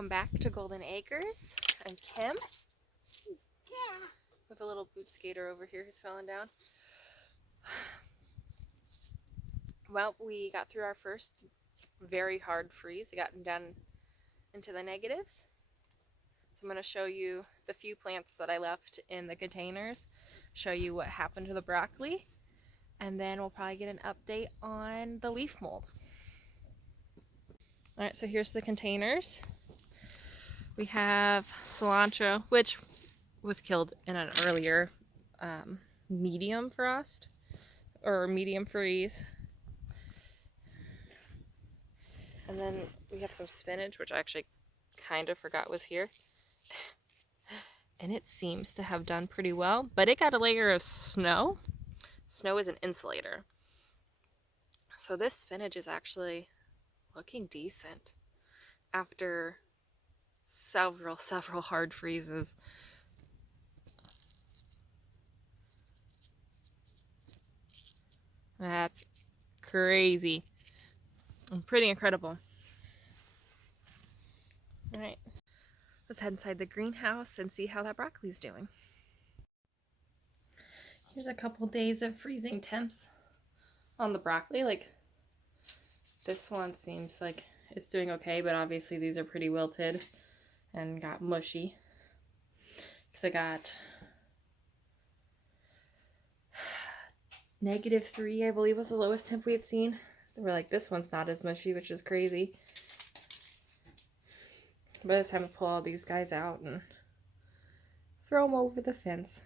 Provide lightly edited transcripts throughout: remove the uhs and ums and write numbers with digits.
Welcome back to Golden Acres. I'm Kim. Yeah. With a little boot skater over here who's fallen down. Well, we got through our first very hard freeze. It got down into the negatives. So I'm going to show you the few plants that I left in the containers, show you what happened to the broccoli, and then we'll probably get an update on the leaf mold. Alright, so here's the containers. We have cilantro, which was killed in an earlier medium frost or medium freeze. And then we have some spinach, which I actually kind of forgot was here. And it seems to have done pretty well, but it got a layer of snow. Snow is an insulator. So this spinach is actually looking decent after several hard freezes. That's crazy. And pretty incredible. Alright, let's head inside the greenhouse and see how that broccoli's doing. Here's a couple days of freezing temps on the broccoli. Like, this one seems like it's doing okay, but obviously these are pretty wilted and got mushy. Because I got -3, I believe, was the lowest temp we had seen. They were like, this one's not as mushy, which is crazy. But it's time to pull all these guys out and throw them over the fence.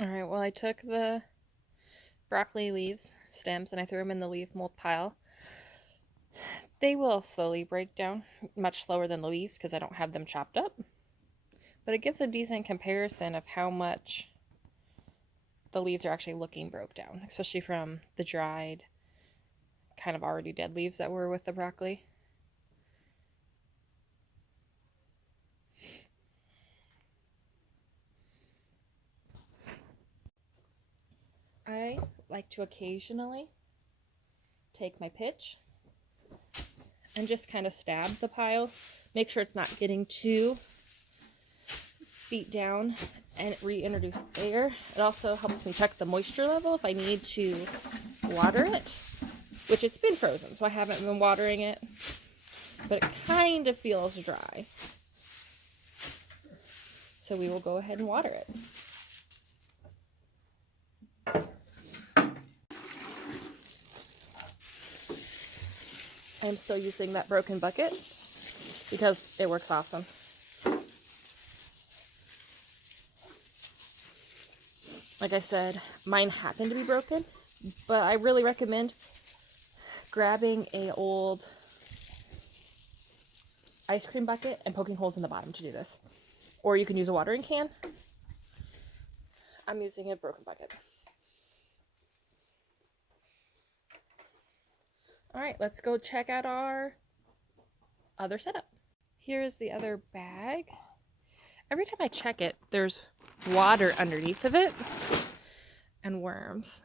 Alright, well, I took the broccoli leaves, stems, and I threw them in the leaf mold pile. They will slowly break down, much slower than the leaves because I don't have them chopped up. But it gives a decent comparison of how much the leaves are actually looking broke down, especially from the dried, kind of already dead leaves that were with the broccoli. I like to occasionally take my pitch and just kind of stab the pile. Make sure it's not getting too beat down and reintroduce air. It also helps me check the moisture level if I need to water it, which it's been frozen, so I haven't been watering it, but it kind of feels dry. So we will go ahead and water it. I am still using that broken bucket because it works awesome. Like I said, mine happened to be broken, But I really recommend grabbing a old ice cream bucket and poking holes in the bottom to do this. Or you can use a watering can. I'm using a broken bucket. Alright, let's go check out our other setup. Here's the other bag. Every time I check it, there's water underneath of it and worms.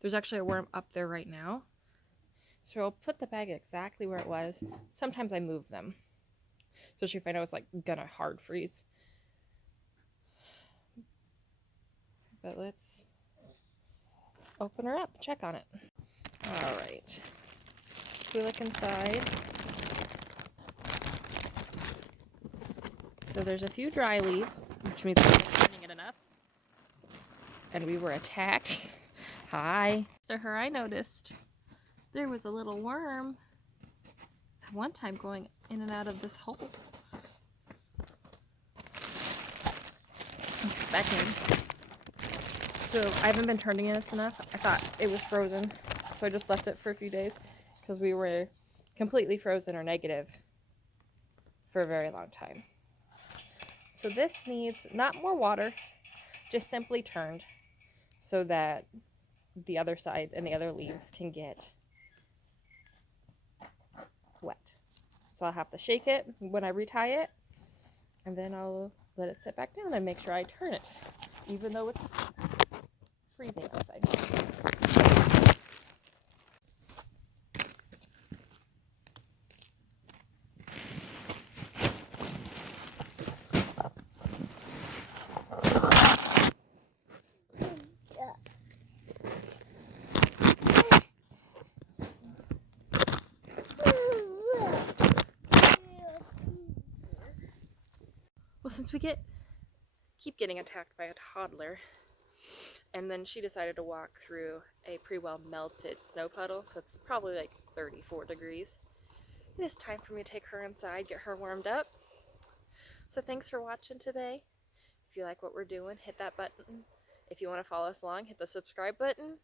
There's actually a worm up there right now. So I'll put the bag exactly where it was. Sometimes I move them, especially if I know it's like gonna hard freeze. But let's open her up, check on it. All right, we look inside. So there's a few dry leaves, which means I've been turning it enough. And we were attacked. Hi. So I noticed there was a little worm at one time going in and out of this hole. Back in. So I haven't been turning this enough. I thought it was frozen, so I just left it for a few days because we were completely frozen or negative for a very long time. So this needs not more water, just simply turned so that the other side and the other leaves can get wet. So I'll have to shake it when I retie it, and then I'll let it sit back down and make sure I turn it, even though it's freezing outside. Well, since we keep getting attacked by a toddler, and then she decided to walk through a pretty well melted snow puddle, so it's probably like 34 degrees. It is time for me to take her inside, get her warmed up. So thanks for watching today. If you like what we're doing, hit that button. If you want to follow us along, hit the subscribe button.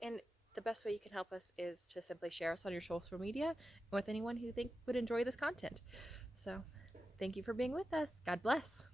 And the best way you can help us is to simply share us on your social media and with anyone who you think would enjoy this content. So thank you for being with us. God bless.